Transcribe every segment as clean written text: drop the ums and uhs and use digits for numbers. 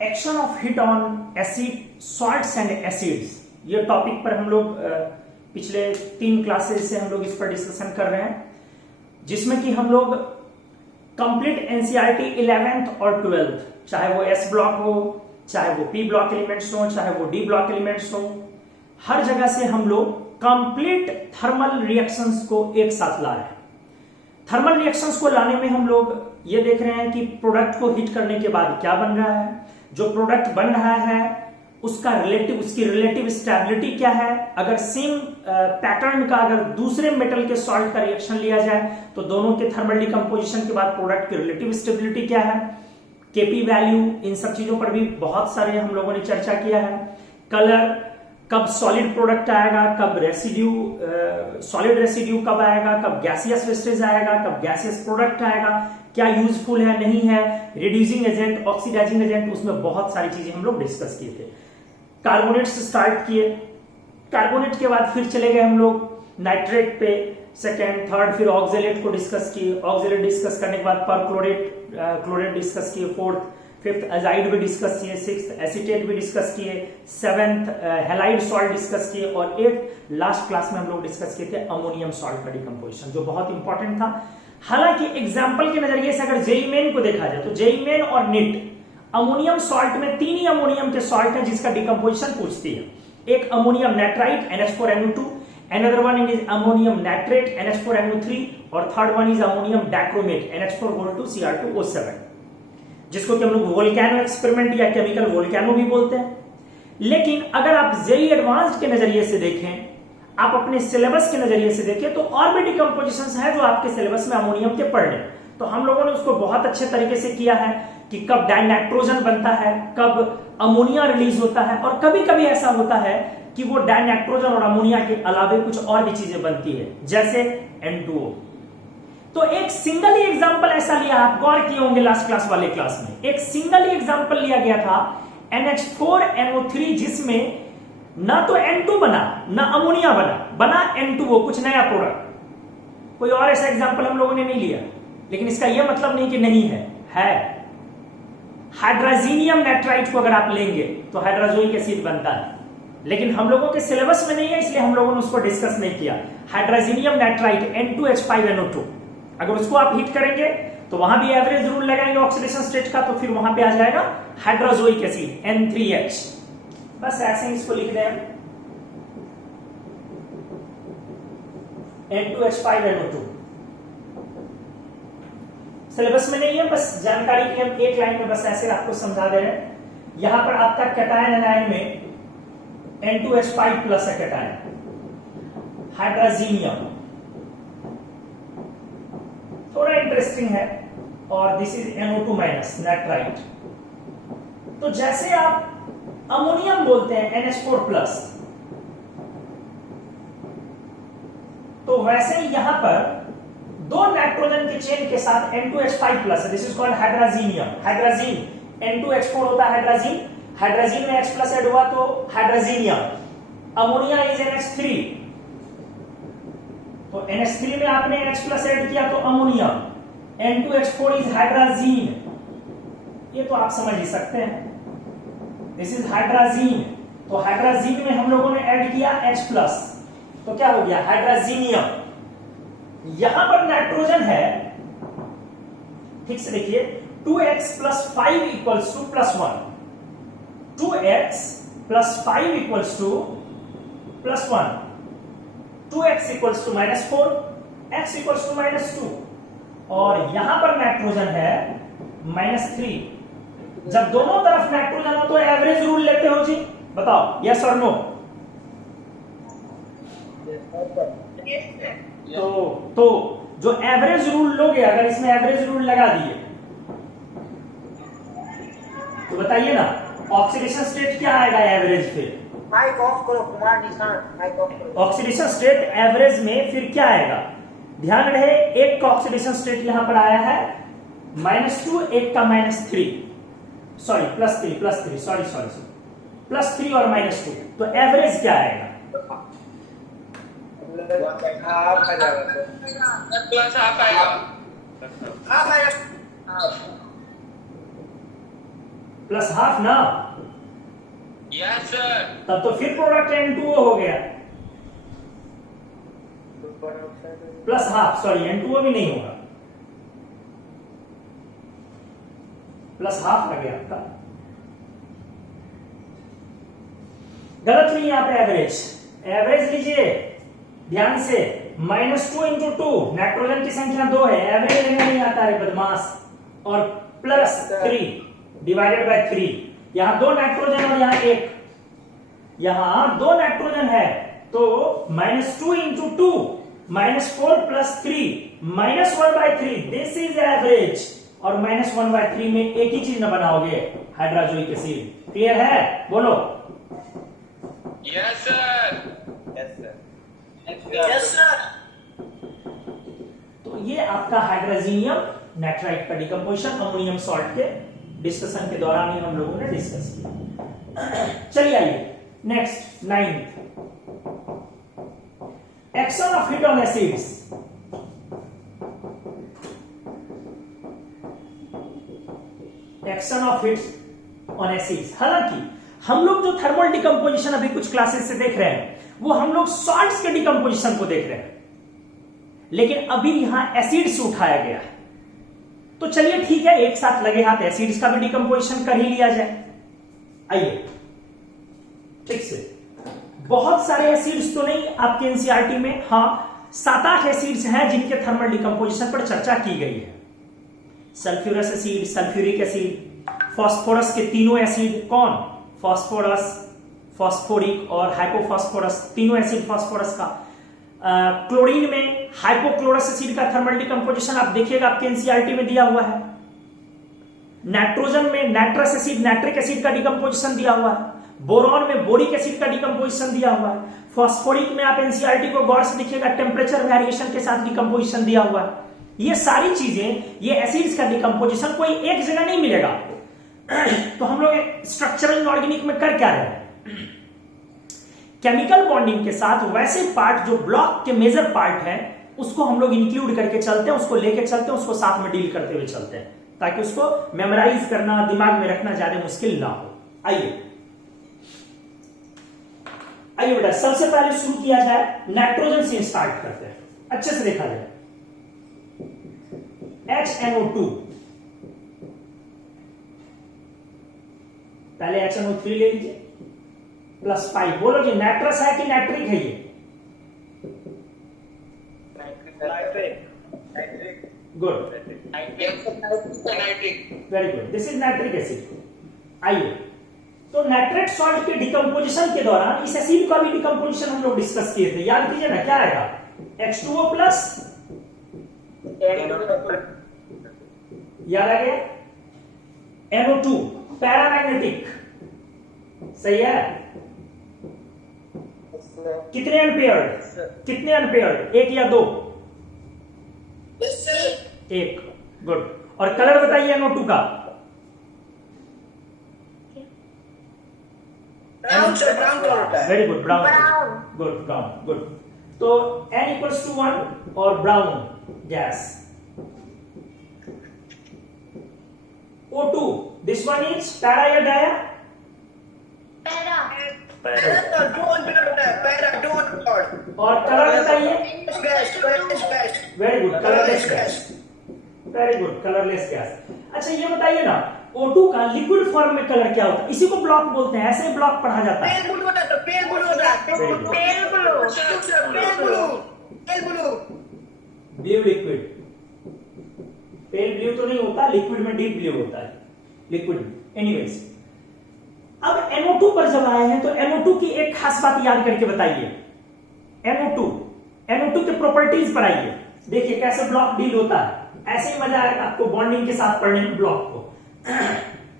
Action of heat on acid, salts and acids, ये topic पर हम लोग पिछले 3 क्लासेस से हम लोग इस पर डिस्कशन कर रहे हैं, जिसमें कि हम लोग कंप्लीट एनसीईआरटी 11th और 12th, चाहे वो एस ब्लॉक हो, चाहे वो पी ब्लॉक एलिमेंट्स हो, चाहे वो डी ब्लॉक एलिमेंट्स हो, हर जगह से हम लोग कंप्लीट थर्मल रिएक्शंस को एक साथ ला रहे हैं। थर्मल रिएक्शंस को लाने में हम लोग ये देख रहे हैं कि प्रोडक्ट को हीट करने के बाद क्या बन रहा है, जो प्रोडक्ट बन रहा है उसकी रिलेटिव स्टेबिलिटी क्या है। अगर सेम पैटर्न का अगर दूसरे मेटल के सॉल्ट का रिएक्शन लिया जाए तो दोनों के थर्मल डिकम्पोजिशन के बाद प्रोडक्ट की रिलेटिव स्टेबिलिटी क्या है, केपी वैल्यू, इन सब चीजों पर भी बहुत सारे हम लोगों ने चर्चा किया है। कलर, कब सॉलिड प्रोडक्ट आएगा, कब रेसिड्यू, सॉलिड रेसिड्यू कब आएगा, कब गैसियस वेस्टेज आएगा, कब गैसियस प्रोडक्ट आएगा, क्या यूजफुल है नहीं है, रिड्यूसिंग एजेंट, ऑक्सीडाइजिंग एजेंट, उसमें बहुत सारी चीजें हम लोग डिस्कस किए थे। कार्बोनेट से स्टार्ट किए, कार्बोनेट के बाद फिर चले गए हम लोग नाइट्रेट पे, सेकेंड, थर्ड, फिर ऑक्जेलेट को डिस्कस किए। ऑक्जेलेट डिस्कस करने के बाद क्लोरेट डिस्कस किए, फोर्थ, फिफ्थ एजाइड भी डिस्कस किए, सिक्स्थ एसीटेट भी डिस्कस किए, सेवेंथ हैलाइड सॉल्ट डिस्कस किए, और एट्थ लास्ट क्लास में हम लोग डिस्कस किए थे अमोनियम सॉल्ट का डिकम्पोजिशन, जो बहुत इंपॉर्टेंट था। हालांकि एग्जाम्पल के नजरिए से अगर जेईई मेन को देखा जाए तो जेईई मेन और नीट अमोनियम सॉल्ट में 3 ही अमोनियम के सॉल्ट है जिसका डिकम्पोजिशन पूछती है। एक ammonium nitrite NH4NO2, another one is ammonium nitrate NH4NO3, और third one is ammonium dichromate NH4 जिसको कि हम लोग वोल्केनो एक्सपेरिमेंट या केमिकल वोल्केनो भी बोलते हैं। लेकिन अगर आप जेईई एडवांस्ड के नजरिए से देखें, आप अपने सिलेबस के नजरिए से देखें, तो और भी डिकम्पोजिशन है जो आपके सिलेबस में अमोनियम के पढ़ने, तो हम लोगों ने उसको बहुत अच्छे तरीके से किया है कि कब डाइनाइट्रोजन बनता है, कब अमोनिया रिलीज होता है, और कभी कभी ऐसा होता है कि वो डाइनाइट्रोजन और अमोनिया के अलावे कुछ और भी चीजें बनती है, जैसे N2O। तो एक सिंगल ही एग्जांपल ऐसा लिया, आप गौर किए होंगे लास्ट क्लास वाले क्लास में, एक सिंगल ही एग्जांपल लिया गया था NH4NO3, जिसमें ना तो N2 बना ना अमोनिया बना N2O, कुछ नया प्रोडक्ट। कोई और ऐसा एग्जांपल हम लोगों ने नहीं लिया, लेकिन इसका यह मतलब नहीं कि नहीं है। हाइड्राजीनियम नाइट्राइट को अगर आप लेंगे तो हाइड्राजोइक एसिड बनता है, लेकिन हम लोगों के सिलेबस में नहीं है, इसलिए हम लोगों ने उसको डिस्कस नहीं किया। हाइड्राजीनियम नाइट्राइट N2H5NO2, अगर उसको आप हीट करेंगे तो वहां भी एवरेज रूल लगाएंगे ऑक्सीडेशन स्टेट का, तो फिर वहां पे आ जाएगा हाइड्राजोइक एसिड N3H। बस ऐसे ही इसको लिख दें N2H5NO2। सिलेबस में नहीं है, बस जानकारी के लिए हम एक लाइन में बस ऐसे आपको समझा दे रहे हैं। यहां पर आपका कैटायन एनायन में N2H5+ है कैटायन, हाइड्राजीनियम, थोड़ा इंटरेस्टिंग है, और दिस इज NO2- नाइट्राइट। तो जैसे आप अमोनियम बोलते हैं NH4+, तो वैसे ही यहां पर 2 नाइट्रोजन के चेन के साथ N2H5+ है, this is called hydrazinium. Hydrazine N2H4 होता है हाइड्राजीन, हाइड्राजीन में H+ ऐड हुआ तो हाइड्राजीनियम। अमोनिया इज NH3, तो NH3 में आपने H+ ऐड किया तो अमोनियम। N2H4 इज हाइड्राजीन, ये तो आप समझ ही सकते हैं, दिस इज हाइड्राजीन। तो हाइड्राजीन में हम लोगों ने ऐड किया H+, तो क्या हो गया हाइड्राजीनियम। यहां पर नाइट्रोजन है, ठीक से देखिए, 2x + 5 = +1, 2x + 5 = +1, 2x = -4, x = -2, और यहां पर नाइट्रोजन है -3। जब दोनों तरफ नाइट्रोजन हो तो एवरेज रूल लेते हो जी, बताओ यस और नो। तो जो एवरेज रूल लोगे, अगर इसमें एवरेज रूल लगा दिए तो बताइए ना, ऑक्सीडेशन स्टेट क्या आएगा एवरेज? फिर माइक ऑफ करो कुमार निशान, माइक ऑफ करो। ऑक्सीडेशन स्टेट एवरेज में फिर क्या आएगा? ध्यान रहे, एक का ऑक्सीडेशन स्टेट यहां पर आया है -2, एक का -3, सॉरी +3, सॉरी +3 और -2, तो एवरेज क्या आएगा? प्लस हाफ ना, यस सर। तब तो फिर प्रोडक्ट N2O हो गया, प्लस हाफ, सॉरी N2O भी नहीं होगा, प्लस हाफ आ गया आपका, गलत नहीं। यहाँ पे एवरेज, एवरेज लीजिए ध्यान से, -2 × 2, नाइट्रोजन की संख्या 2 है, एवरेज लेने नहीं आता है बदमाश, और +3 डिवाइडेड बाय 3, यहां 2 नाइट्रोजन और यहां 1, यहां 2 नाइट्रोजन है तो -2 × 2, -4 + 3, -1/3, दिस इज एवरेज। और -1/3 में एक ही चीज न बनाओगे, हाइड्रोजोइक एसिड। क्लियर है? बोलो। Yes sir. Yes sir. तो ये आपका हाइड्रोजीनियम नाइट्राइड का डिकम्पोजिशन अमोनियम सॉल्ट के डिस्कशन के दौरान ही हम लोगों ने डिस्कस किया। चलिए आइए next 9th, action of heat on acids. Action of heat on acids. हालांकि हम लोग जो थर्मल डिकम्पोजिशन अभी कुछ क्लासेस से देख रहे हैं वो हम लोग सॉल्ट्स के डिकम्पोजिशन को देख रहे हैं, लेकिन अभी यहां एसिड्स उठाया गया है। तो चलिए ठीक है, एक साथ लगे हाथ एसिड्स का भी डिकम्पोजिशन कर ही लिया जाए। आइए ठीक से, बहुत सारे एसिड्स तो नहीं आपके एनसीईआरटी में, हाँ 7-8 एसिड्स हैं जिनके थर्मल डिकम्पोजिशन पर चर्चा की गई है। Sulphurous acid, sulphuric acid, phosphorus के तीनों एसिड, कौन? फास्फोरस, फास्फोरिक और हाइपोफास्फोरस, तीनों एसिड फास्फोरस का। क्लोरीन में हाइपोक्लोरस एसिड का थर्मल डिकम्पोजिशन आप देखिएगा आपके एनसीईआरटी में दिया हुआ है। नाइट्रोजन में नाइट्रस एसिड, नाइट्रिक एसिड का डिकम्पोजिशन दिया हुआ है। बोरॉन में बोरिक एसिड का डिकम्पोजिशन दिया हुआ है। फास्फोरिक में आप एनसीईआरटी को गौर से देखिएगा, टेम्परेचर वेरिएशन के साथ डिकम्पोजिशन दिया हुआ है। ये सारी चीजें, ये एसिड्स का डिकम्पोजिशन कोई एक जगह नहीं मिलेगा। तो हम लोग स्ट्रक्चरल इनऑर्गेनिक में कर क्या रहे हैं? केमिकल बॉन्डिंग के साथ वैसे पार्ट जो ब्लॉक के मेजर पार्ट है उसको हम लोग इंक्लूड करके चलते हैं, उसको लेके चलते हैं, उसको साथ में डील करते हुए चलते हैं, ताकि उसको मेमोराइज करना, दिमाग में रखना ज्यादा मुश्किल ना हो। आइए आइए बेटा, सबसे पहले शुरू किया जाए नाइट्रोजन से स्टार्ट करते हैं, अच्छे से देखा जाए। HNO2, पहले HNO3 ले लीजिए, +5। बोलो जी, नाइट्रस है कि नाइट्रिक है? ये good, very good, this is nitric acid. आइए, तो नाइट्रेट सॉल्ट के डिकम्पोजिशन के दौरान इस एसिड का भी डिकम्पोजिशन हम लोग डिस्कस किए थे, याद कीजिए ना, क्या आएगा? H2O+, याद आ गया? NO2 पैरामैग्नेटिक, सही है? कितने अनपेयर्ड? कितने अनपेयर्ड, 1 या 2? 1, गुड। और कलर बताइए NO2 का? ब्राउन सर, ब्राउन कलर होता है। Very good, brown, good, brown, good. तो N = 1 और brown gas. O2, this one is para या डाया? और कलर बताइए? Very good, colourless gas, very good, colourless gas. अच्छा ये बताइए ना, O2 का लिक्विड फॉर्म में कलर क्या होता है? इसी को ब्लॉक बोलते हैं, ऐसे ही ब्लॉक पढ़ा जाता है। ब्लू लिक्विड, पेल ब्लू तो नहीं होता, लिक्विड में डीप ब्लू होता है, लिक्विड। एनीवेज, अब NO2 पर जब आए हैं तो NO2 की एक खास बात याद करके बताइए। NO2 के प्रॉपर्टीज पर आइए, देखिए कैसे ब्लॉक डील होता है। ऐसे ही मजा आएगा आपको बॉन्डिंग के साथ पढ़ने में ब्लॉक को।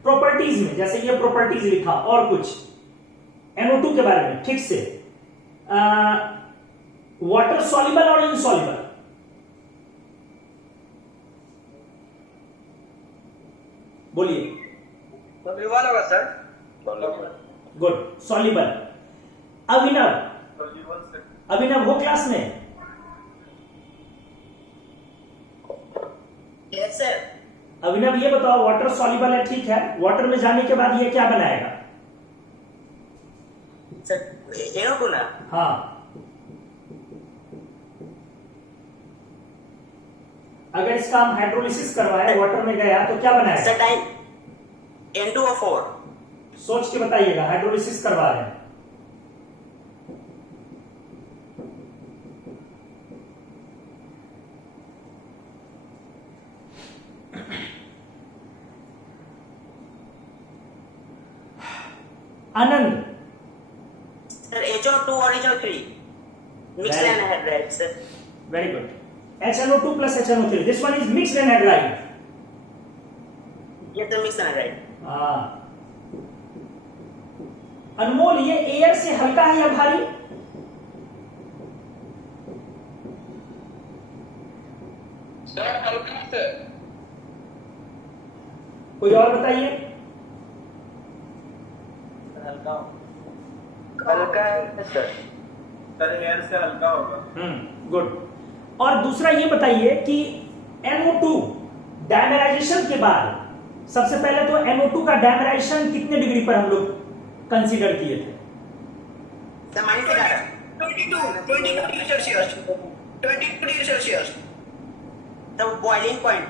प्रॉपर्टीज में जैसे ये प्रॉपर्टीज लिखा, और कुछ NO2 के बारे में ठीक से, वाटर सॉल्युबल और इनसॉल्युबल? बोलिए। होगा सर। Good, soluble. अभिनव हो क्लास में? Yes sir. अभिनव ये बताओ, वाटर सॉल्युबल है, ठीक है, वाटर में जाने के बाद ये क्या बनाएगा? सर NO2 ना? हाँ, अगर इसका हम हाइड्रोलिसिस करवाए, वाटर में गया तो क्या बनाएगा? Sir time N2O4। सोच के बताइएगा, हाइड्रोलिसिस करवा रहे हैं। आनंद, सर HO2 और HO3 mix Very- anhydride sir. Very good. HNO2 plus HNO3, this one is mixed anhydride. ये तो मिक्स एनहाइड्राइड। हाँ। अनमोल, ये एयर से हल्का है या भारी? सर हल्का सर। कोई और बताइए। हल्का है सर। सर एयर से हल्का होगा। गुड। और दूसरा ये बताइए कि NO2 डायमेराइजेशन के बाद, सबसे पहले तो NO2 का डायमेराइजेशन कितने डिग्री पर हम लोग कंसीडर किए थे? Sir -11 22 degree Celsius 22 degree Celsius. तो बॉइलिंग पॉइंट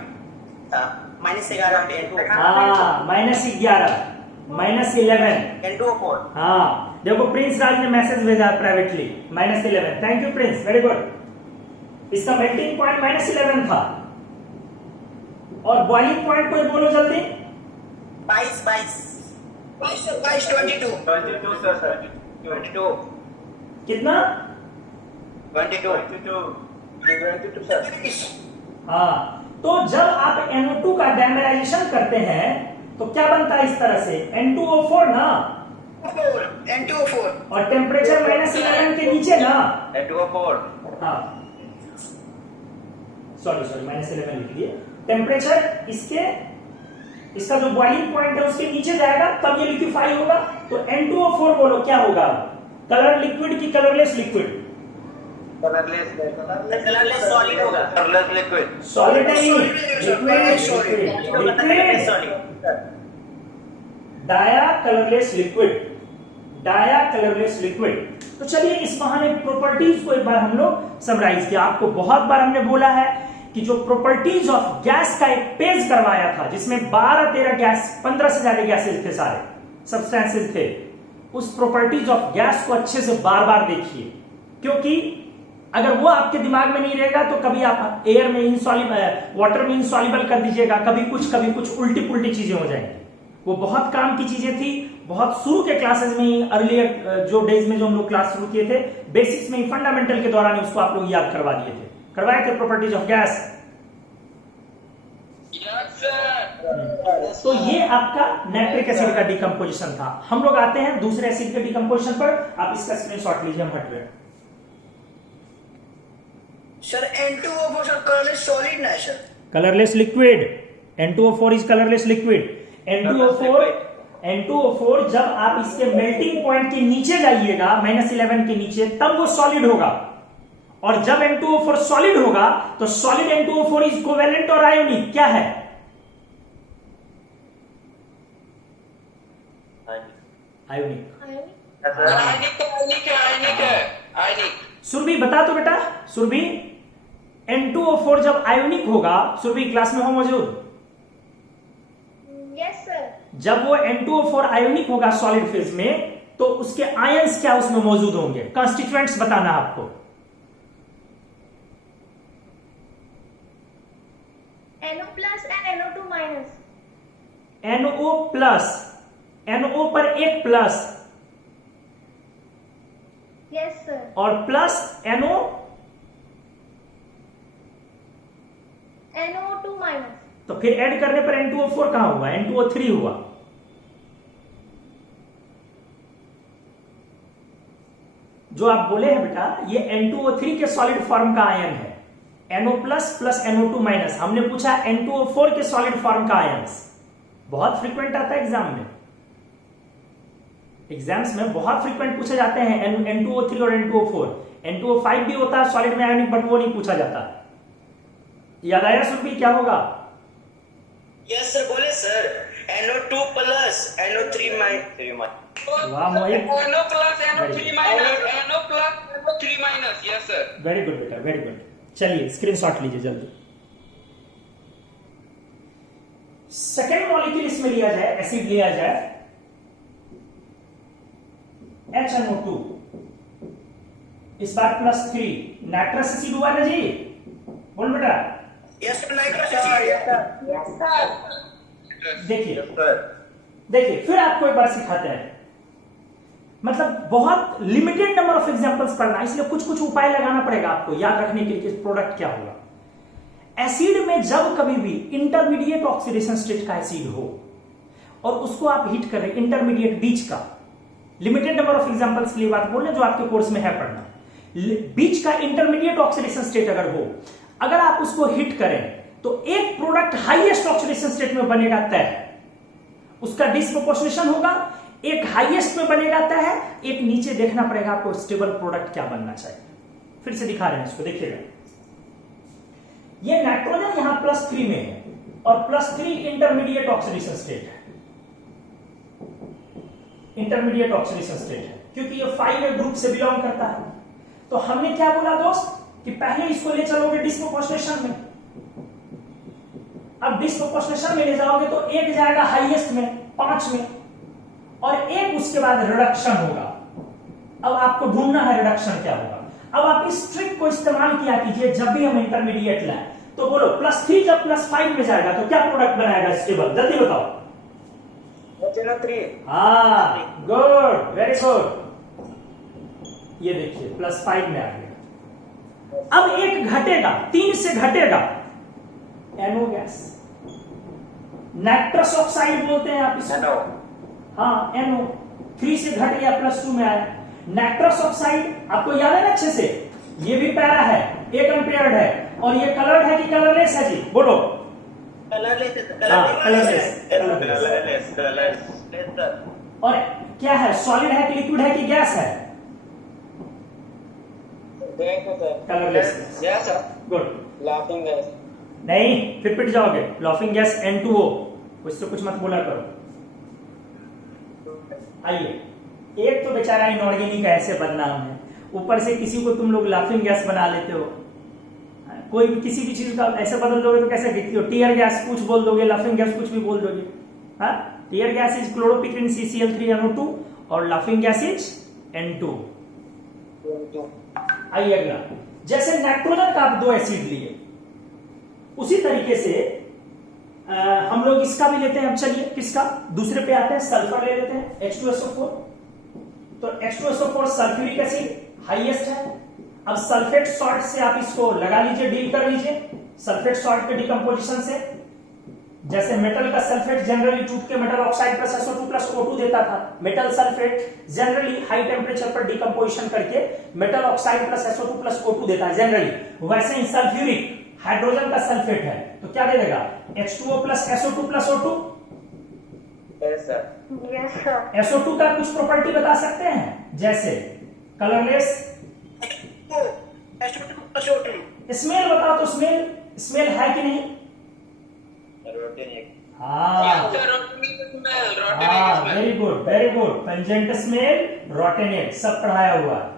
था -11 पे N2। हाँ, -11, -11। N2O4। हाँ, देखो प्रिंस राज ने मैसेज भेजा privately, -11। Thank you Prince, very good. इसका मेल्टिंग पॉइंट -11 था। और बॉइलिंग पॉइंट कोई बोलो जल्दी। 22 22 22 22 सर 22 कितना? 22 सर। हाँ, तो जब आप NO2 का डायमेराइजेशन करते हैं तो क्या बनता है इस तरह से? N2O4 ना, N2O4 और टेम्परेचर -11 के नीचे ना। N2O4। हाँ, सॉरी -11 लिख दिए। टेम्परेचर इसका जो बॉइलिंग पॉइंट है उसके नीचे जाएगा, तब ये लिक्विफाई होगा। तो N2O4 बोलो क्या होगा? कलर लिक्विड की कलरलेस लिक्विड? कलरलेस सॉलिड होगा। Colourless liquid. सॉलिड नहीं, Solid. लिक्विड। डाया कलरलेस लिक्विड, डाया कलरलेस लिक्विड। तो चलिए इस बहाने प्रॉपर्टीज को एक बार हम लोग समराइज किया। आपको बहुत बार हमने बोला है कि जो प्रॉपर्टीज ऑफ गैस का एक पेज करवाया था, जिसमें 12-13 गैस, 15 से ज्यादा गैसेज थे, सारे सब्सटेंसेस थे, उस प्रॉपर्टीज ऑफ गैस को अच्छे से बार बार देखिए, क्योंकि अगर वो आपके दिमाग में नहीं रहेगा तो कभी आप एयर में इनसॉल्युबल, वाटर में इनसॉल्युबल कर दीजिएगा, कभी कुछ उल्टी पुल्टी चीजें हो जाएंगी। वो बहुत काम की चीजें थी, बहुत शुरू के क्लासेस में ही, अर्लियर जो डेज में जो हम लोग क्लास शुरू किए थे, बेसिक्स में ही, फंडामेंटल के दौरान उसको आप लोग याद करवा दिए थे, करवाए थे properties of gas. Yes sir. तो ये आपका नाइट्रिक एसिड का डिकम्पोजिशन था। हम लोग आते हैं दूसरे एसिड के डिकम्पोजिशन पर। आप इसका स्क्रीनशॉट लीजिए, हम हट गए। Sir N2O4 sir colourless solid ना है sir. Colourless liquid, N2O4 is colourless liquid. N2O4 जब आप इसके मेल्टिंग पॉइंट के नीचे जाइएगा, -11 के नीचे, तब वो सॉलिड होगा। और जब N2O4 सॉलिड होगा तो सॉलिड N2O4 इज कोवेलेंट और आयोनिक। क्या है? आयोनिक। आयनिक। सुरभि बता तो बेटा, सुरभि, N2O4 जब आयोनिक होगा, सुरभि क्लास में हो मौजूद? Yes sir. जब वो N2O4 आयोनिक होगा सॉलिड फेज में, तो उसके आयंस क्या उसमें मौजूद होंगे? कंस्टिट्यूएंट्स बताना आपको। NO plus and NO2 minus. NO plus, NO पर एक प्लस, यस सर। और प्लस NO, NO2 माइनस। तो फिर ऐड करने पर N2O4 कहां हुआ? N2O3 हुआ। जो आप बोले हैं बेटा, ये N2O3 के सॉलिड फॉर्म का आयन है। NO plus plus NO2 minus. हमने पूछा N2O4 के सॉलिड फॉर्म का आयंस। बहुत फ्रीक्वेंट आता है एग्जाम में, एग्जाम्स में बहुत फ्रीक्वेंट पूछे जाते हैं N2O3 और N2O4। N2O5 भी होता है सॉलिड में आयोनिक, बट वो नहीं पूछा जाता। याद आया सुन भी क्या होगा? यस सर बोले sir NO2 plus NO3 minus वाह मोहित, NO plus NO3 minus NO plus NO3 minus. Yes sir. Very good बेटा, वेरी गुड। चलिए स्क्रीनशॉट लीजिए जल्दी। सेकेंड मॉलिक्यूल इसमें लिया जाए, एसिड लिया जाए HNO2, इस बार +3 नाइट्रस एसिड हुआ ना जी, बोल बेटा। Yes sir nitrous acid Yes, sir. देखिए सर देखिए, फिर आपको एक बार सिखाते हैं, मतलब बहुत लिमिटेड नंबर ऑफ एग्जांपल्स पढ़ना, इसलिए कुछ कुछ उपाय लगाना पड़ेगा आपको याद रखने के लिए कि प्रोडक्ट क्या होगा। एसिड में जब कभी भी इंटरमीडिएट ऑक्सीडेशन स्टेट का एसिड हो और उसको आप हीट कर रहे, इंटरमीडिएट बीच का, लिमिटेड नंबर ऑफ एग्जांपल्स के लिए बात बोल रहे जो आपके कोर्स में है पढ़ना, बीच का इंटरमीडिएट ऑक्सीडेशन स्टेट अगर हो, अगर आप उसको हिट करें तो एक प्रोडक्ट हाईएस्ट ऑक्सीडेशन स्टेट में बनेगा तय, उसका डिस्प्रोपोर्शनेशन होगा, एक हाईएस्ट में बनेगा तय है, एक नीचे देखना पड़ेगा आपको स्टेबल प्रोडक्ट क्या बनना चाहिए। फिर से दिखा रहे हैं इसको, देखिएगा ये नाइट्रोजन यहां +3 में है और +3 इंटरमीडिएट ऑक्सीडेशन स्टेट है, इंटरमीडिएट ऑक्सीडेशन स्टेट है क्योंकि ये 5 ग्रुप से बिलोंग करता है। तो हमने क्या बोला दोस्त कि पहले इसको ले चलोगे डिस्प्रोपोर्शनेशन में, अब डिस्प्रोपोर्शनेशन में ले जाओगे तो एक जाएगा हाईएस्ट में 5 में और एक उसके बाद रिडक्शन होगा। अब आपको ढूंढना है रिडक्शन क्या होगा। अब आप इस ट्रिक को इस्तेमाल किया कीजिए जब भी हम इंटरमीडिएट लाए, तो बोलो +3 जब +5 में जाएगा तो क्या प्रोडक्ट बनाएगा स्टेबल, जल्दी बताओ। HNO3 हाँ गुड, वेरी गुड। ये देखिए +5 में आ गया। अब एक घटेगा, 3 से घटेगा, NO गैस, नाइट्रस ऑक्साइड बोलते हैं आप इसको। NO हाँ NO, 3 से घट गया +2 में आया। नाइट्रस ऑक्साइड आपको याद है ना अच्छे से, ये भी पैरा है, एक अनपेयर्ड है और ये कलर्ड है कि कलरलेस है जी, बोलो। कलरलेस और क्या है, सॉलिड है कि लिक्विड है कि गैस है? Colourless. Yes sir. Good. Laughing gas. नहीं, फिर पिट जाओगे। लाफिंग गैस N2O, उससे कुछ मत बोला करो। आइए, एक तो बेचारा इनऑर्गेनिक ऐसे बदनाम है, ऊपर से किसी को तुम लोग लाफिंग गैस बना लेते हो। कोई भी किसी भी चीज का ऐसे बदल दोगे तो कैसे दिखती हो? टीयर गैस कुछ बोल दोगे, लाफिंग गैस कुछ भी बोल दोगे। हाँ, tear gas is chloropicrin CCl3NO2 और लाफिंग गैस इज N2। आइए अगला, जैसे नाइट्रोजन का आप 2 एसिड लिए, उसी तरीके से हम लोग इसका भी लेते हैं। अब चलिए किसका, दूसरे पे आते हैं, सल्फर ले लेते हैं H2SO4। तो H2SO4 सल्फ्यूरिक एसिड हाईएस्ट है। अब सल्फेट सॉल्ट से आप इसको लगा लीजिए, डील कर लीजिए सल्फेट सॉल्ट के डिकम्पोजिशन से। जैसे मेटल का सल्फेट जनरली टूट के metal oxide plus SO2 plus O2 देता था, metal sulphate generally high temperature पर डिकम्पोजिशन करके metal oxide plus SO2 plus O2 देता है जनरली। वैसे ही सल्फ्यूरिक हाइड्रोजन का सल्फेट है तो क्या दे देगा, H2O plus SO2 plus O2। Yes sir. Yes, sir. SO2 का कुछ प्रॉपर्टी बता सकते हैं, जैसे कलरलेस, स्मेल बताओ तो स्मेल है कि नहीं? हाँ Yes sir. Rotting smell. Rotting smell. Very good, very good. Pungent smell, रोटेनेट, सब पढ़ाया हुआ है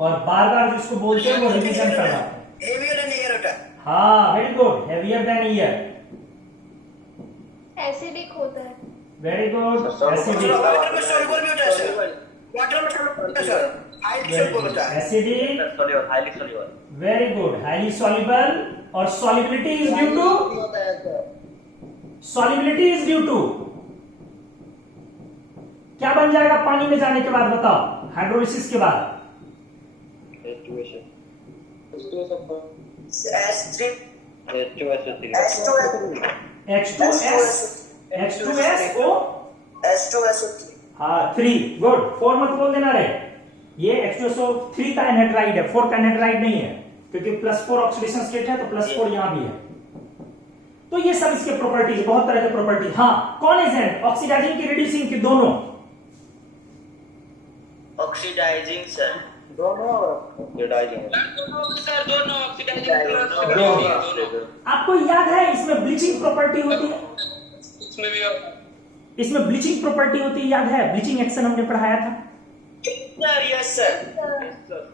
और बार बार जिसको बोलते हैं वो रिवीजन करना है। हेवियर एंड एयर होता है। हाँ very good, heavier than air, Acidic होता है। वेरी गुड, एसिडिक, वाटर में सॉल्युबल भी होता है सर, वाटर में सॉल्युबल होता है सर, हाईली सॉल्युबल होता है। Acidic, Highly soluble. Very good, highly soluble. और solubility is due to, solubility is due to क्या बन जाएगा पानी में जाने के बाद, बताओ, हाइड्रोलिसिस के बाद? H2SO3 हाँ 3, गुड। 4 मत बोल देना रे, ये H2SO3 का एनहाइड्राइड है, 4 का एनहाइड्राइड नहीं है, क्योंकि +4 ऑक्सीडेशन स्टेट है तो +4 यहां भी है। तो ये सब इसके प्रॉपर्टीज, बहुत तरह के प्रॉपर्टी। हाँ, कौन एजेंट, ऑक्सीडाइजिंग की, रिड्यूसिंग की, दोनों? Oxidizing sir. सर दोनों ऑक्सीडाइजिंग दोनों आपको याद है इसमें ब्लीचिंग प्रॉपर्टी होती है, इसमें भी इसमें ब्लीचिंग प्रॉपर्टी होती है, याद है? ब्लीचिंग एक्शन हमने पढ़ाया था। Yes sir.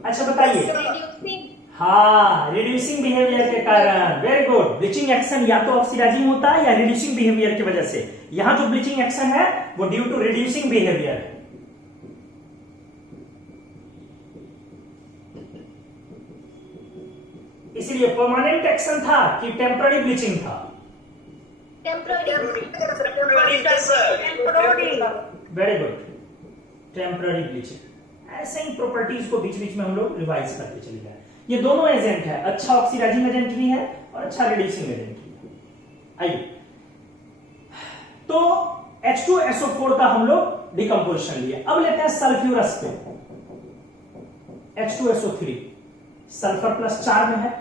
अच्छा बताइए। Reducing. हाँ, रिड्यूसिंग बिहेवियर के कारण। Very good. ब्लीचिंग एक्शन या तो ऑक्सीडाइजिंग होता है या रिड्यूसिंग बिहेवियर की वजह से। यहां जो ब्लीचिंग एक्शन है वो ड्यू टू रिड्यूसिंग बिहेवियर है। इसलिए परमानेंट एक्शन था कि टेम्पररी ब्लीचिंग था? Temporary. Very good, temporary bleaching. ऐसे ही प्रॉपर्टीज को बीच बीच में हम लोग रिवाइज करते चले जाए। ये दोनों एजेंट है, अच्छा ऑक्सीडाइजिंग एजेंट भी है और अच्छा रिड्यूसिंग एजेंट भी है। आइए, तो H2SO4 का हम लोग डिकम्पोजिशन लिए। अब लेते हैं सल्फ्यूरस पे। H2SO3 सल्फर प्लस 4 में है,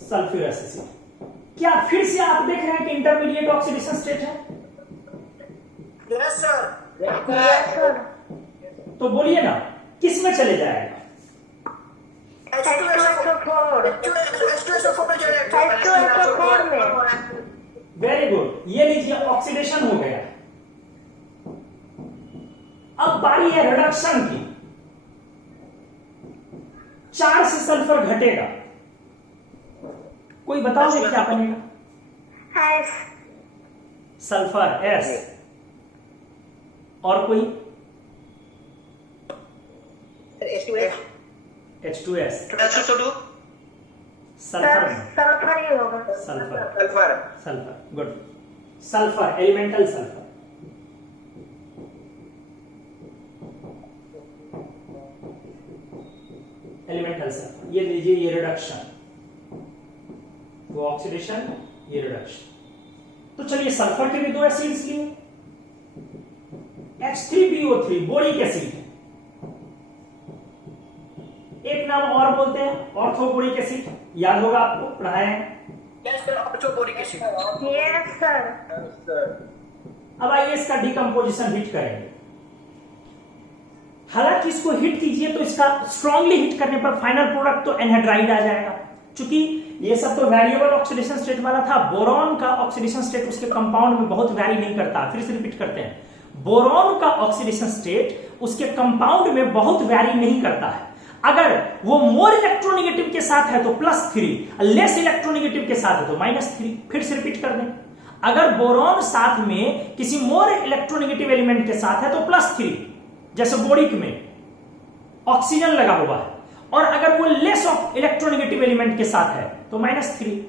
सल्फ्यूरस एसिड। क्या फिर से आप देख रहे हैं कि इंटरमीडिएट ऑक्सीडेशन स्टेट है? Yes sir. Yes, sir. तो बोलिए ना, किस में चले जाएगा? H2SO4. H2SO4 में जाएगा। H2SO4 में. वेरी गुड, ये लीजिए ऑक्सीडेशन हो गया। अब बारी है रिडक्शन की। 4 से सल्फर घटेगा, कोई बताओगे क्या बनेगा? S. Sulphur S। और कोई? H2S। सल्फर में। सल्फर ही होगा. Sulphur, sulphur, good. Sulphur, elemental sulphur. Elemental sulphur, ये लीजिए, ये रिडक्शन, वो ऑक्सीडेशन, ये रिडक्शन। तो चलिए सल्फर के भी 2 एसिड्स लिए। H3BO3 बोरिक एसिड है। एक नाम और बोलते हैं, ऑर्थोबोरिक एसिड। याद होगा, आपको पढ़ाया है। Yes sir, orthoboric acid. Yes, sir. अब आइए इसका डिकम्पोजिशन हिट करेंगे। हालांकि इसको हिट कीजिए तो इसका स्ट्रांगली हिट करने पर फाइनल प्रोडक्ट तो एनहाइड्राइड आ जाएगा। क्योंकि ये सब तो वेरिएबल ऑक्सीडेशन स्टेट वाला था। बोरॉन का ऑक्सीडेशन स्टेट उसके कंपाउंड में बहुत वैरी नहीं करता। फिर से रिपीट करते हैं, बोरॉन का ऑक्सीडेशन स्टेट उसके कंपाउंड में बहुत वैरी नहीं करता है। अगर वो मोर इलेक्ट्रोनेगेटिव के साथ है तो +3, लेस इलेक्ट्रोनेगेटिव के साथ है तो -3। फिर से रिपीट कर दें, अगर बोरॉन साथ में किसी मोर इलेक्ट्रोनेगेटिव एलिमेंट के साथ है तो +3, जैसे बोरिक में ऑक्सीजन लगा हुआ है, और अगर वो लेस इलेक्ट्रोनेगेटिव एलिमेंट के साथ है तो -3।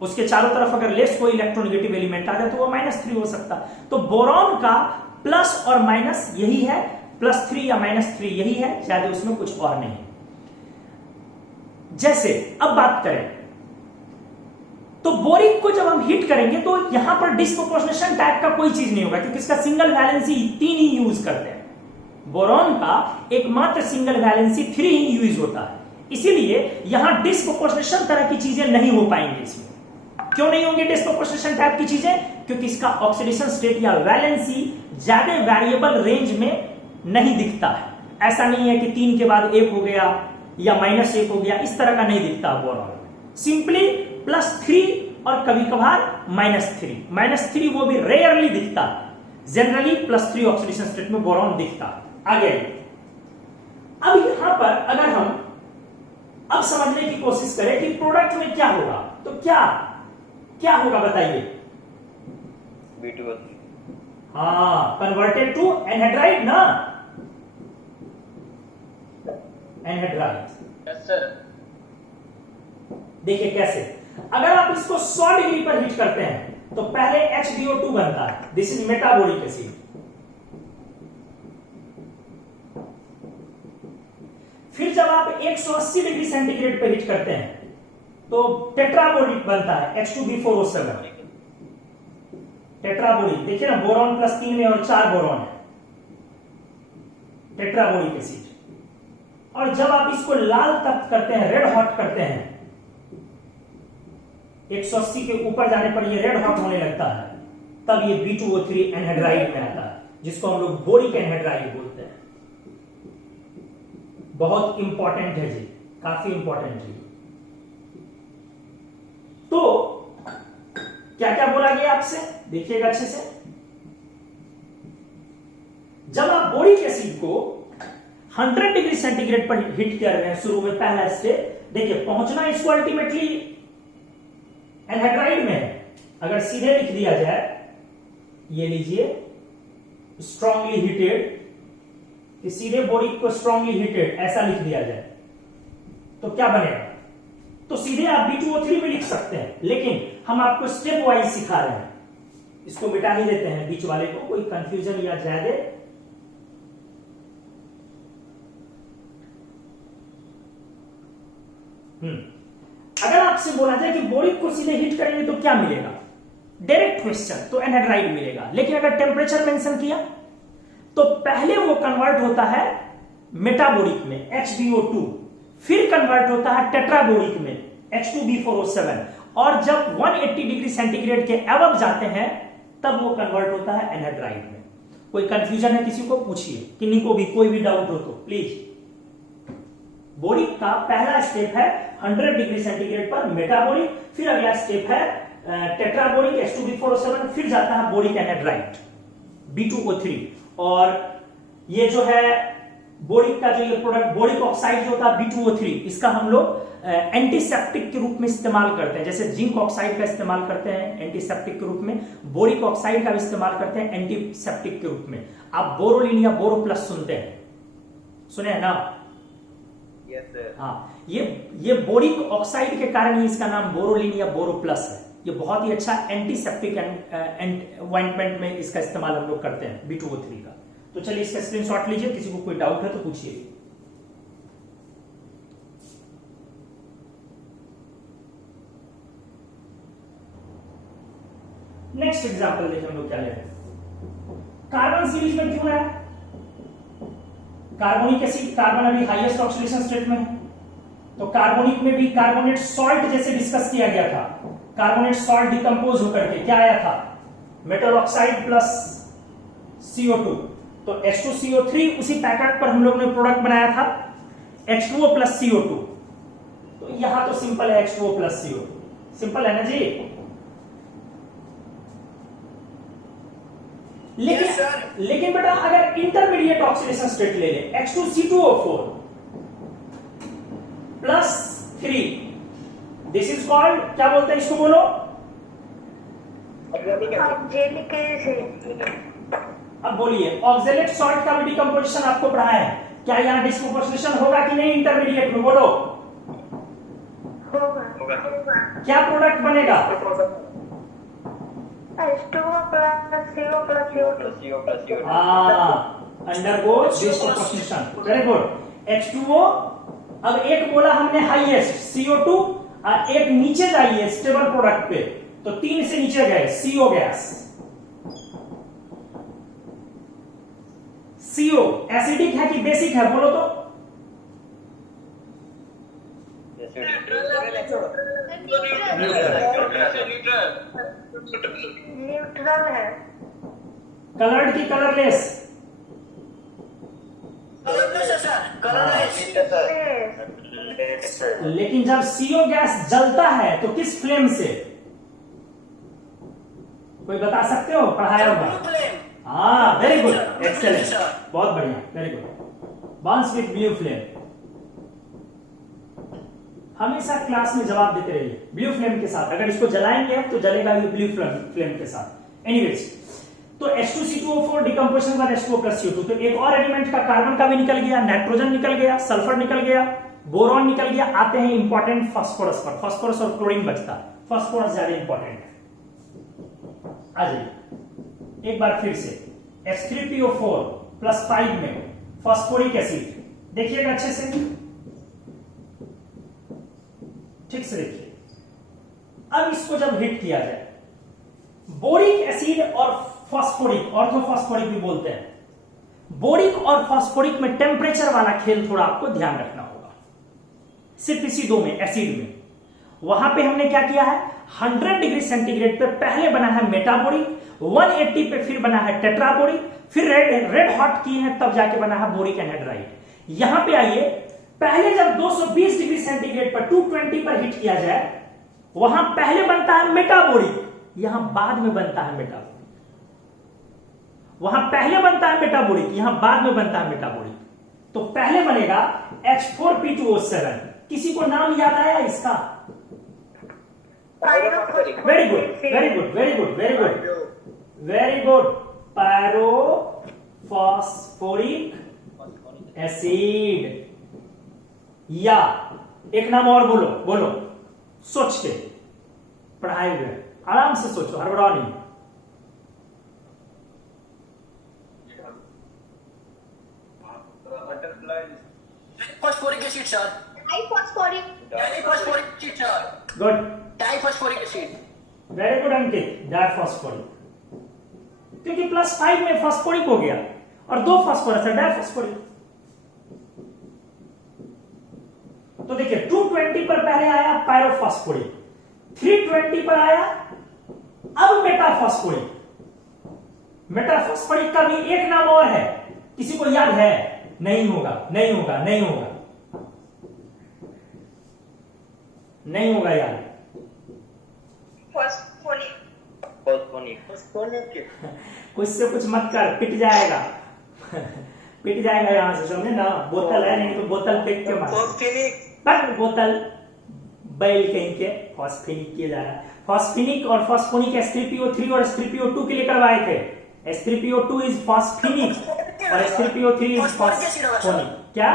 उसके चारों तरफ अगर लेस कोई इलेक्ट्रोनेगेटिव एलिमेंट आ जाए तो वो -3 हो सकता। तो बोरॉन का प्लस और माइनस यही है, +3 या -3 यही है, शायद उसमें कुछ और नहीं। जैसे अब बात करें तो बोरिक को जब हम हिट करेंगे तो यहां पर डिस्प्रोपोर्शनेशन टाइप का कोई चीज नहीं होगा, क्योंकि इसका सिंगल वैलेंसी 3 ही यूज करते हैं। बोरॉन का एकमात्र सिंगल वैलेंसी 3 ही यूज होता है, इसीलिए यहां डिस्प्रोपोर्शनेशन तरह की चीजें नहीं हो पाएंगी। इसमें क्यों नहीं होंगे डिस्प्रोपोर्शनेशन टाइप की चीजें? क्योंकि इसका ऑक्सीडेशन स्टेट या वैलेंसी ज्यादा वेरिएबल रेंज में नहीं दिखता है। ऐसा नहीं है कि 3 के बाद 1 हो गया या -1 हो गया, इस तरह का नहीं दिखता बोरॉन। सिंपली +3 और कभी कभार -3। -3 वो भी रेयरली दिखता है, जनरली +3 ऑक्सीडेशन स्टेट में बोरॉन दिखता है। आगे अब यहां पर अगर हम अब समझने की कोशिश करें कि प्रोडक्ट में क्या होगा, तो क्या होगा बताइए? B2O3। हाँ, कन्वर्टेड टू एनहाइड्राइड ना, एनहाइड्राइड। Yes sir. देखिए कैसे, अगर आप इसको 100 डिग्री पर हीट करते हैं तो पहले HBO2 बनता है, दिस इज मेटाबोरिक एसिड। फिर जब आप 180 डिग्री सेंटीग्रेड पर हीट करते हैं तो टेट्राबोरिक बनता है, H2B4O7। टेट्राबोरिक, देखिए ना, बोरॉन +3 में और 4 बोरॉन है, टेट्राबोरिक एसिड। और जब आप इसको लाल तप्त करते हैं, रेड हॉट करते हैं, 180 के ऊपर जाने पर ये रेड हॉट होने लगता है, तब ये B2O3 एनहाइड्राइड में आता है, जिसको हम लोग बोरिक एनहाइड्राइड बोलते हैं। बहुत इंपॉर्टेंट है जी, काफी इंपॉर्टेंट है। तो क्या क्या बोला गया आपसे, देखिएगा अच्छे से। जब आप बोरिक एसिड को 100 डिग्री सेंटीग्रेड पर हिट कर रहे हैं, शुरू में पहला स्टेप, देखिए पहुंचना इसको अल्टीमेटली एनहाइड्राइड में है। अगर सीधे लिख दिया जाए, ये लीजिए स्ट्रांगली हीटेड, कि सीधे बोरिक को स्ट्रांगली हीटेड ऐसा लिख दिया जाए तो क्या बनेगा? तो सीधे आप B2O3 में लिख सकते हैं, लेकिन हम आपको स्टेप वाइज सिखा रहे हैं। इसको मिटा ही देते हैं बीच वाले को, कोई कंफ्यूजन या ज्यादा अगर आपसे बोला जाए कि बोरिक को सीधे हीट करेंगे तो क्या मिलेगा, डायरेक्ट क्वेश्चन, तो एनहाइड्राइड मिलेगा। लेकिन अगर टेम्परेचर मेंशन किया तो पहले वो कन्वर्ट होता है मेटाबोरिक में HbO2, फिर कन्वर्ट होता है टेट्राबोरिक में H2B4O7, और जब 180 डिग्री सेंटीग्रेड के अबव जाते हैं तब वो कन्वर्ट होता है एनहाइड्राइड में। कोई कंफ्यूजन है किसी को पूछिए, किन्हीं को भी कोई भी डाउट हो तो प्लीज। बोरिक का पहला स्टेप है 100 डिग्री सेंटीग्रेड पर मेटाबोरिक, फिर अगला स्टेप है टेट्राबोरिक H2B4O7, फिर जाता है बोरिक एनहाइड्राइड B2O3। और ये जो है बोरिक का जो ये प्रोडक्ट बोरिक ऑक्साइड जो होता है B2O3, इसका हम लोग एंटीसेप्टिक के रूप में इस्तेमाल करते हैं। जैसे जिंक ऑक्साइड का इस्तेमाल करते हैं एंटीसेप्टिक के रूप में, बोरिक ऑक्साइड का भी इस्तेमाल करते हैं एंटीसेप्टिक के रूप में। आप बोरोलिन या बोरो प्लस सुनते हैं, सुने हैं ना? Yes sir. हाँ, ये बोरिक ऑक्साइड के कारण ही इसका नाम बोरोलिन या बोरो प्लस है। ये बहुत ही अच्छा एंटीसेप्टिक ऑइंटमेंट में इसका इस्तेमाल हम लोग करते हैं B2O3 का। तो चलिए इसका स्क्रीनशॉट लीजिए, किसी को कोई डाउट है तो पूछिए। नेक्स्ट एग्जांपल देखिए हम लोग क्या ले रहे हैं। कार्बन सीरीज में क्यों है? कार्बोनिक एसिड, कार्बन अभी हाईएस्ट ऑक्सीडेशन स्टेट में है, तो कार्बोनिक में भी कार्बोनेट सॉल्ट जैसे डिस्कस किया गया था, कार्बोनेट सॉल्ट डिकम्पोज होकर के क्या आया था? Metal oxide plus CO2। तो H2CO3 उसी पैकेट पर हम लोग ने प्रोडक्ट बनाया था H2O प्लस CO2। तो यहां तो सिंपल है H2O प्लस CO2, सिंपल है ना जी? लेकिन बेटा अगर इंटरमीडिएट ऑक्सीडेशन स्टेट ले ले H2C2O4 plus 3, this is called, क्या बोलते हैं इसको, बोलो? Oxalic acid. अब बोलिए, ऑक्जेलेट सॉल्ट का भी डिकम्पोजिशन आपको पढ़ाया है, क्या यहाँ डिस्प्रोपोर्शनेशन होगा कि नहीं इंटरमीडिएट में? बोलो। होगा। क्या प्रोडक्ट बनेगा? H2O plus CO plus CO2। Undergo disproportionation, very good. H2O, अब एक बोला हमने हाईएस्ट CO2, और एक नीचे जाइए स्टेबल प्रोडक्ट पे, तो 3 से नीचे गए CO गैस। CO एसिडिक है कि बेसिक है, बोलो तो? न्यूट्रल है। कलर्ड की कलरलेस? लेकिन जब CO गैस जलता है तो किस फ्लेम से? कोई बता सकते हो? पढ़ाया होगा। हाँ, वेरी गुड, एक्सेलेंट, बहुत बढ़िया, very good. Burns with blue flame. हमेशा क्लास में जवाब देते रहिए ब्लू फ्लेम के साथ। अगर इसको जलाएंगे आप तो जलेगा ये ब्लू फ्लेम के साथ। एनीवेज, तो H2C2O4 डिकम्पोजिशन बाद H2O प्लस CO2। तो एक और एलिमेंट का कार्बन का भी निकल गया, नाइट्रोजन निकल गया, सल्फर निकल गया, बोरॉन निकल गया। आते हैं इंपॉर्टेंट फास्फोरस पर। फास्फोरस और क्लोरीन बचता, फास्फोरस ज्यादा इंपॉर्टेंट है। आ जाइए एक बार फिर से, H3PO4 प्लस 5 में फास्फोरिक एसिड, देखिएगा अच्छे से, ठीक से देखिए। अब इसको जब हिट किया जाए, बोरिक एसिड और फास्फोरिक, ऑर्थोफॉस्फोरिक भी बोलते हैं, बोरिक और फास्फोरिक में टेम्परेचर वाला खेल थोड़ा आपको ध्यान रखना होगा। सिर्फ इसी दो में, एसिड में, वहां पे हमने क्या किया है, 100 डिग्री सेंटीग्रेड पे पहले बना है मेटाबोरिक, 180 पे फिर बना है टेट्राबोरिक, फिर रेड हॉट किए हैं तब जाके बना है बोरिक एनहाइड्राइड। यहां पे आइए, पहले जब 220 डिग्री सेंटीग्रेड पर 220 पर हीट किया जाए, वहां पहले बनता है मेटाबोलिक, यहां बाद में बनता है मेटाबोलिक। वहां पहले बनता है मेटाबोलिक, यहां बाद में बनता है मेटाबोलिक। तो पहले बनेगा H4P2O7। किसी को नाम याद आया इसका? Very good, very good, very good, very good, very good. Pyrophosphoric acid. या एक नाम और बोलो, बोलो, सोच के, पढ़ाए हुए, आराम से सोचो, हड़बड़ाओ नहीं। Phosphoric acid, sir. Diphosphoric. Diphosphoric acid, sir. Good, Diphosphoric acid. Very good Ankit, diphosphoric. क्योंकि +5 में फॉस्फोरिक हो गया और 2 फॉस्फोरस है, डायफॉस्फोरिक। तो देखिए 220 पर पहले आया पायरोफॉस्फोरिक, 320 पर आया अब मेटाफॉस्फोरिक। मेटाफॉस्फोरिक का भी एक नाम और है, किसी को याद है? नहीं होगा, नहीं होगा, नहीं होगा, नहीं होगा याद। Phosphoric. कुछ से कुछ मत कर, पिट जाएगा पिट जाएगा यहां से, समझे ना? बोतल है, नहीं तो बोतल फेंक के मार, पर बोतल बैल कहीं के फॉस्फेनिक किया जा रहा है। फॉस्फेनिक और फॉस्फोनिक H3PO3 और H3PO2 के लिए करवाए थे। H3PO2 इज फॉस्फेनिक और H3PO3 इज फॉस्फोनिक। क्या?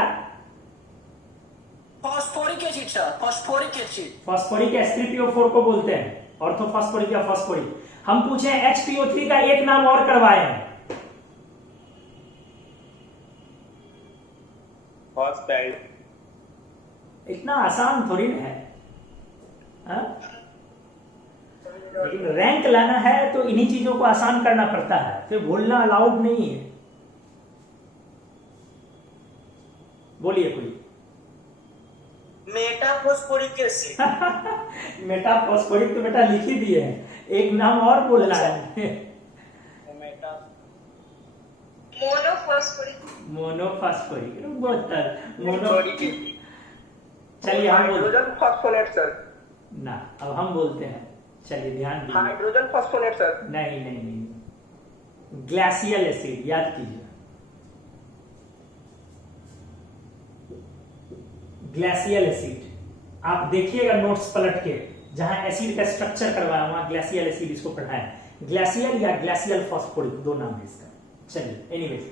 Phosphoric acid, sir. Phosphoric acid. Phosphoric H3PO4 को बोलते हैं, ऑर्थोफॉस्फोरिक या फॉस्फोरिक। हम पूछे HPO3 का एक नाम और करवाए हैं। फॉस्फाइड। इतना आसान थोड़ी ना है, हाँ? लेकिन रैंक लाना है तो इन्हीं चीजों को आसान करना पड़ता है, फिर बोलना अलाउड नहीं है। बोलिए कोई। Metaphosphoric acid. मेटाफॉस्फोरिक तो बेटा लिख ही दिए हैं, एक नाम और बोलना है। Monophosphoric. मोनोफॉस्फोरिक, चलिए हम बोलते हाइड्रोजन फॉस्फोनेट सर। ना, अब हम बोलते हैं, चलिए ध्यान दीजिए। Hydrogen phosphonate sir. नहीं नहीं नहीं, ग्लेशियल एसिड, याद कीजिए, ग्लेशियल एसिड। आप देखिएगा नोट्स पलट के, जहां एसिड का स्ट्रक्चर करवाया वहां ग्लेशियल एसिड इसको पढ़ाया। ग्लेशियल या ग्लेशियल फॉस्फोरिक, दो नाम है इसका। चलिए एनीवेज,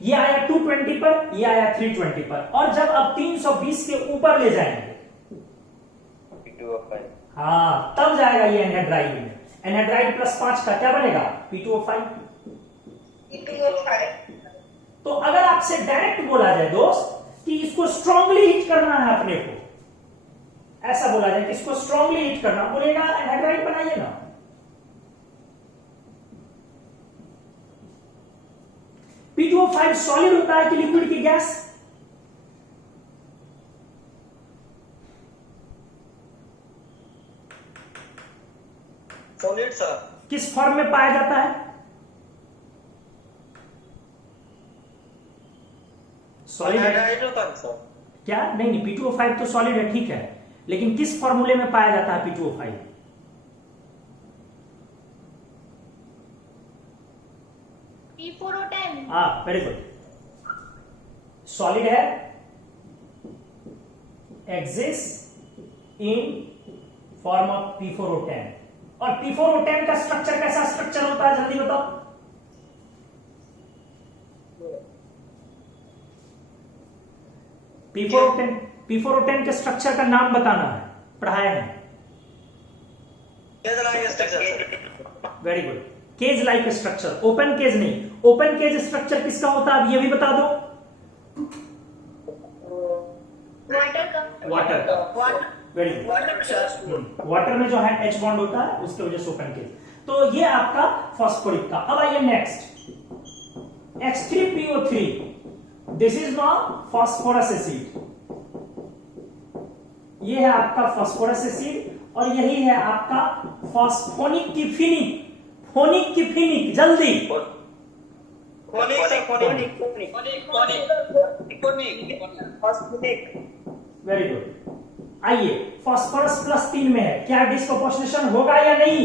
ये आया 220 पर, ये आया 320 पर, और जब अब 320 के ऊपर ले जाएंगे, P2O5। हाँ, तब जाएगा ये एनहाइड्राइड में। एनहाइड्राइड +5 का क्या बनेगा? P2O5। P2O5. तो अगर आपसे डायरेक्ट बोला जाए दोस्त कि इसको स्ट्रांगली हिट करना है अपने को, ऐसा बोला जाए कि इसको स्ट्रांगली हिट करना, बोलेगा एनहाइड्राइड बनाइए ना। P2O5 सॉलिड होता है कि लिक्विड की गैस? Solid sir. किस फॉर्म में पाया जाता है? सॉलिड है सर। क्या? नहीं नहीं, P2O5 तो सॉलिड है, ठीक है, लेकिन किस फॉर्मूले में पाया जाता है P2O5? P4O10. हाँ, वेरी गुड। सॉलिड है, exist in form of P4O10। और P4O10 का स्ट्रक्चर कैसा स्ट्रक्चर होता है, जल्दी बताओ। P4O10 के स्ट्रक्चर का नाम बताना है, पढ़ाया है। Very good. Cage like structure, open cage नहीं। ओपन केज स्ट्रक्चर किसका होता है, अब ये भी बता दो। Water का. वाटर का। Very good. वाटर में जो है H बॉन्ड होता है, उसकी वजह से ओपन केज। तो ये आपका फॉस्फोरिक का। अब आइए next, H3PO3, this is not phosphorous acid. ये है आपका फॉस्फोरस एसिड, और यही है आपका फॉस्फोनिक की फिनिक। फोनिक की फिनिक, जल्दी। Conic, sir, conic. Phosphonic very good. आइए, फास्फोरस प्लस 3 में है, क्या डिस्प्रोपोर्शनेशन होगा या नहीं?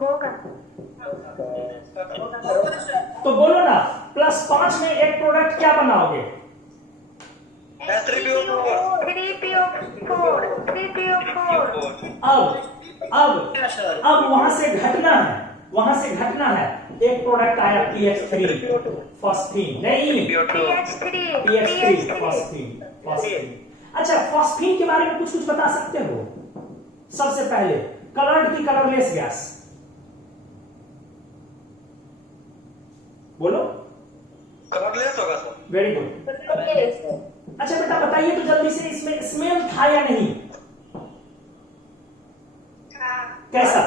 होगा। तो बोलो ना, +5 में एक प्रोडक्ट क्या बनाओगे? 3PO4. 3PO4 अब वहां से घटना है, एक प्रोडक्ट आया PH3 फॉस्फीन, नहीं PH3 फॉस्फीन। अच्छा, फॉस्फीन के बारे में कुछ बता सकते हो? सबसे पहले कलर्ड की कलरलेस गैस बोलो। कलरलेस होगा सर। Very good. अच्छा बेटा बताइए तो जल्दी से, इसमें स्मेल था या नहीं? कैसा?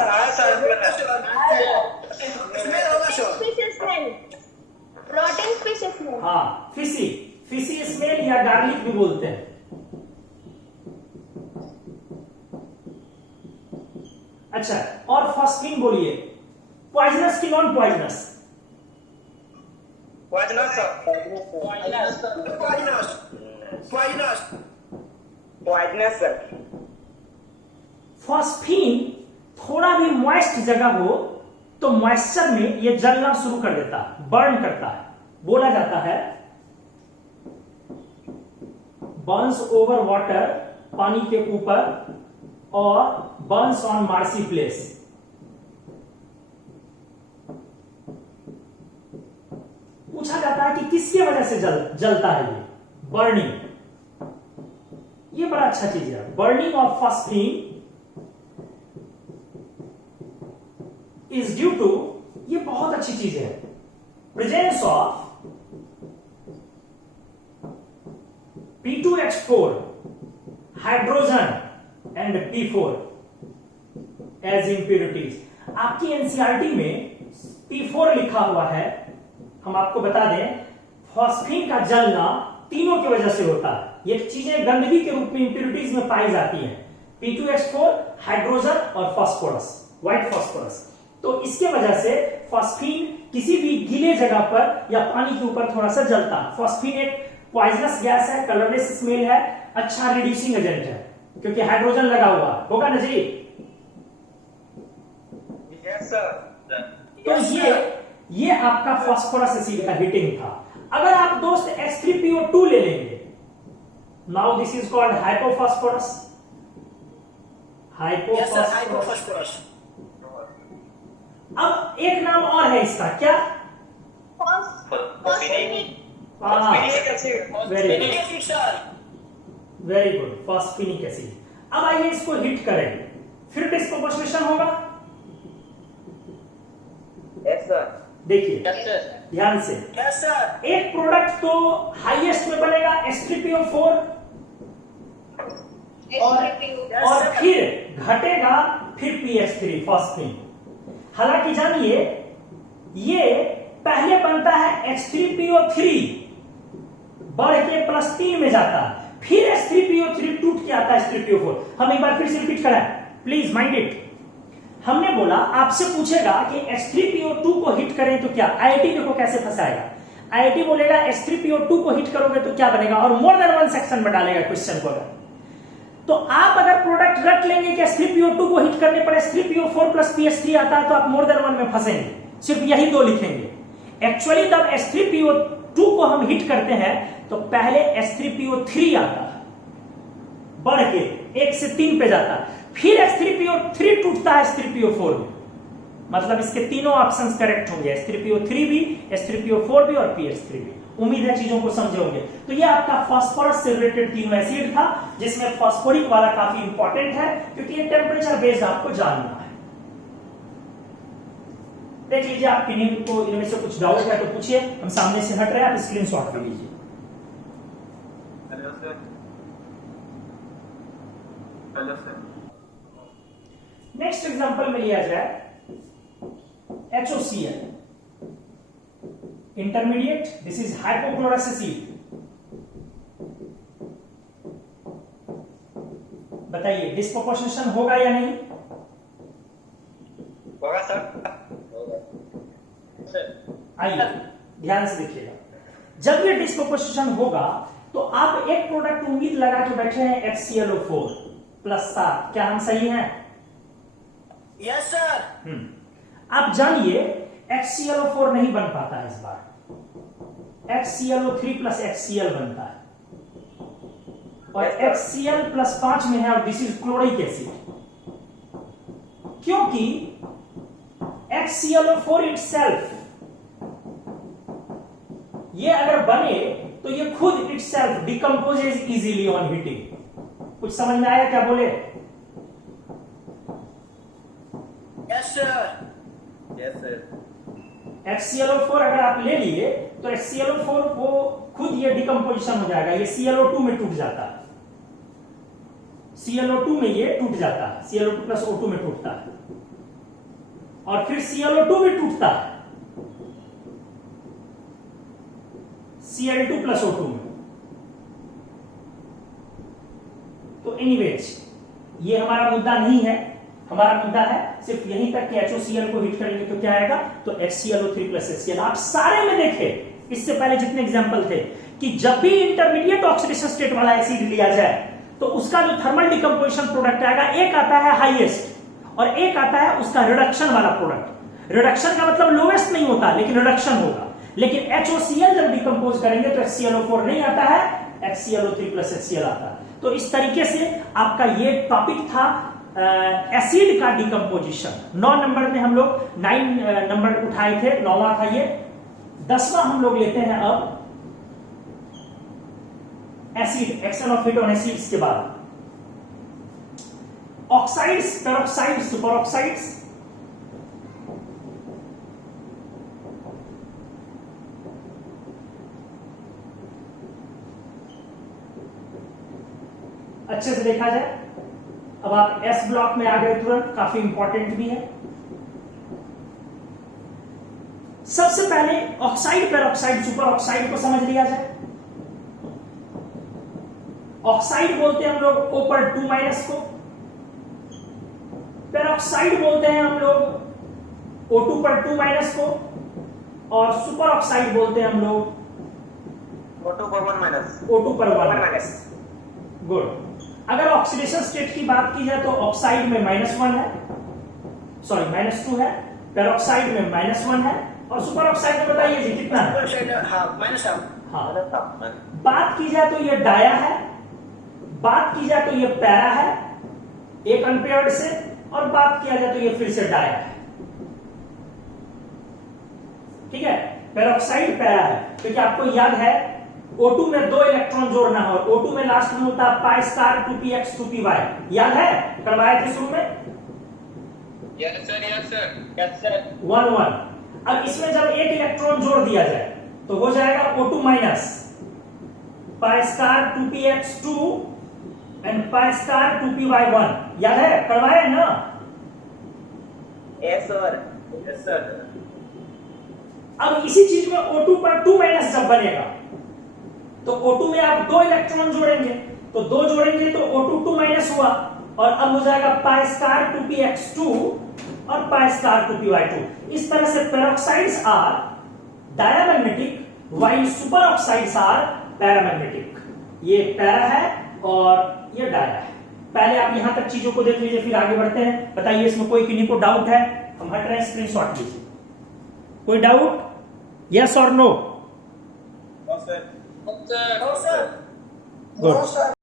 इसमें होगा सर। Rotting fish smell. हाँ, फिशी स्मेल या गार्लिक भी बोलते हैं। अच्छा, और फॉस्फीन बोलिए, पॉइजनस की non poisonous? Poisonous, sir. Poisonous sir. Phosphine थोड़ा भी मॉइस्ट जगह हो तो मॉइस्चर में ये जलना शुरू कर देता है, बर्न करता है। बोला जाता है बर्न्स ओवर वाटर, पानी के ऊपर, और बर्न्स ऑन मार्सी प्लेस। पूछा जाता है कि किसकी वजह से जलता है ये बर्निंग। ये बड़ा अच्छा चीज है, burning of phosphine is due to, ये बहुत अच्छी चीज है, presence of P2H4 hydrogen and P4 as impurities. आपकी एनसीईआरटी में P4 लिखा हुआ है। हम आपको बता दें, फॉस्फीन का जलना तीनों की वजह से होता है। ये चीजें गंदगी के रूप में इंप्यूरिटीज में पाई जाती हैं, P2H4, हाइड्रोजन और फास्फोरस, व्हाइट फास्फोरस। तो इसके वजह से फॉस्फीन किसी भी गीले जगह पर या पानी के ऊपर थोड़ा सा जलता है। फॉस्फीन एक पॉइजनस गैस है, कलरलेस स्मेल है, अच्छा रिड्यूसिंग एजेंट है क्योंकि हाइड्रोजन लगा हुआ होगा ना जी। Yes, sir. तो ये आपका फास्फोरस एसिड का हीटिंग था। अगर आप दोस्त H3PO2 ले लेंगे, now this is called hypophosphorous. Yes, sir. Hypophosphorus. अब एक नाम और है इसका, क्या? Very good, phosphinic acid. अब आइए इसको हिट करें, फिर डिस्प्रोपोर्शनेशन होगा। Yes sir. देखिए ध्यान से, Yes, sir. एक प्रोडक्ट तो हाईएस्ट में बनेगा H3PO4 और फिर घटेगा फिर PH3 फॉस्फीन। हालांकि जानिए, ये पहले बनता है H3PO3, बढ़ के +3 में जाता है, फिर H3PO3 टूट के आता है H3PO4। हम एक बार फिर से रिपीट कराएं, प्लीज माइंड इट। हमने बोला, आपसे पूछेगा कि H3PO2 को हिट करें तो क्या, आईआईटी देखो कैसे फंसाएगा। आईआईटी बोलेगा H3PO2 को हिट करोगे तो क्या बनेगा, और मोर देन वन सेक्शन में डालेगा क्वेश्चन को। अगर तो आप अगर प्रोडक्ट रट लेंगे कि H3PO2 को हिट करने पर H3PO4 + PH3 आता है, तो आप मोर देन वन में फंसेंगे, सिर्फ यही दो लिखेंगे। एक्चुअली तब H3PO2 को हम हिट करते हैं तो पहले H3PO3 आता है, बढ़ के 1 से 3 पे जाता है, फिर H3PO3 टूटता है H3PO4 में। मतलब इसके तीनों ऑप्शंस करेक्ट होंगे, H3PO3 भी, H3PO4 भी और PH3 भी। उम्मीद है चीजों को समझे होंगे। तो ये आपका फास्फोरस से रिलेटेड तीनों एसिड था, जिसमें फास्फोरिक वाला काफी इंपॉर्टेंट है क्योंकि ये टेम्परेचर बेस्ड आपको जानना है। देख लीजिए, आप किन्हीं को इनमें से कुछ डाउट है तो पूछिए, हम सामने से हट रहे हैं, आप स्क्रीनशॉट कर लीजिए। नेक्स्ट एग्जांपल में लिया जाए HOCl, intermediate, this is hypochlorous acid. बताइए डिस्प्रोपोर्शनेशन होगा या नहीं? होगा सर। आइए ध्यान से देखिएगा, जब ये डिस्प्रोपोर्शन होगा तो आप एक प्रोडक्ट उम्मीद लगा के बैठे हैं HClO4 प्लस 7, क्या हम सही हैं? Yes sir. आप जानिए HClO4 नहीं बन पाता है इस बार, HClO3 प्लस HCl बनता है और HCl प्लस 5 में है और दिस इज क्लोरिक एसिड, क्योंकि HClO4 इटसेल्फ ये अगर बने तो ये खुद itself decomposes easily on heating. कुछ समझ में आया क्या बोले? Yes sir. Yes, sir. HClO4 अगर आप ले लिए तो HClO4 वो खुद ये डिकम्पोजिशन हो जाएगा, ये ClO2 में टूट जाता है, ClO2 में ये टूट जाता है, ClO2 प्लस O2 में टूटता है और फिर ClO2 में टूटता है Cl2 प्लस O2 में। तो एनीवेज ये हमारा मुद्दा नहीं है, हमारा मुद्दा है सिर्फ यहीं तक कि HOCl को हीट करेंगे तो क्या आएगा, तो HClO3 प्लस HCl। आप सारे में देखें इससे पहले जितने एग्जांपल थे कि जब भी इंटरमीडिएट ऑक्सीडेशन स्टेट वाला एसिड लिया जाए तो उसका जो थर्मल डिकम्पोजिशन प्रोडक्ट आएगा, एक आता है हाईएस्ट और एक आता है उसका रिडक्शन वाला प्रोडक्ट। रिडक्शन का मतलब लोएस्ट नहीं होता लेकिन रिडक्शन होगा, लेकिन HOCl जब डिकम्पोज करेंगे तो HClO4 नहीं आता है, HClO3 प्लस HCl आता है। तो इस तरीके से आपका ये टॉपिक था एसिड का डिकम्पोजिशन। 9 नंबर में हम लोग 9 नंबर उठाए थे, 9वां था ये। 10वां हम लोग लेते हैं अब acid, action of heat on acids के बाद ऑक्साइड्स, पेरोक्साइड्स, सुपर ऑक्साइड्स। अच्छे से देखा जाए, अब आप एस ब्लॉक में आ गए तुरंत, काफी इंपॉर्टेंट भी है। सबसे पहले ऑक्साइड, पेरोक्साइड, सुपर ऑक्साइड को समझ लिया जाए। ऑक्साइड बोलते हैं हम लोग O पर 2- को, पेरोक्साइड बोलते हैं हम लोग O2 पर 2- को, और सुपर ऑक्साइड बोलते हैं हम लोग O2 पर 1-। O2 पर 1-। गुड। अगर ऑक्सीडेशन स्टेट की बात की जाए तो ऑक्साइड में -1 है, सॉरी -2 है, पेरोक्साइड में -1 है और सुपर ऑक्साइड में बताइए जी कितना है? हाँ। बात की जाए तो ये डाया है, बात की जाए तो ये पैरा है एक अनपेयर्ड से, और बात किया जाए तो ये फिर से डाया है। ठीक है, पेरोक्साइड पैरा है क्योंकि आपको याद है O2 में 2 इलेक्ट्रॉन जोड़ना हो, O2 में लास्ट में होता है पाई स्टार 2px 2py, याद है करवाए थे शुरू में? Yes sir, yes sir. Yes, sir. 1-1। अब इसमें जब एक इलेक्ट्रॉन जोड़ दिया जाए तो हो जाएगा O2 minus pi star 2px 2 and pi star 2py1, याद है करवाए ना? Yes, sir. Yes, sir. अब इसी चीज में O2 पर 2- जब बनेगा तो O2 में आप 2 इलेक्ट्रॉन जोड़ेंगे, तो 2 जोड़ेंगे तो O2 2- हुआ और अब हो जाएगा पाई स्टार 2px 2 और पाई स्टार 2py2। इस तरह से peroxides are diamagnetic while super oxides are paramagnetic. ये पैरा है और ये डाया है। पहले आप यहां तक चीजों को देख लीजिए, फिर आगे बढ़ते हैं। बताइए इसमें कोई किन्हीं को डाउट है? हम हट रहे हैं, स्क्रीनशॉट लीजिए। कोई डाउट? यस और no? No, sir. Sir. No sir. Good.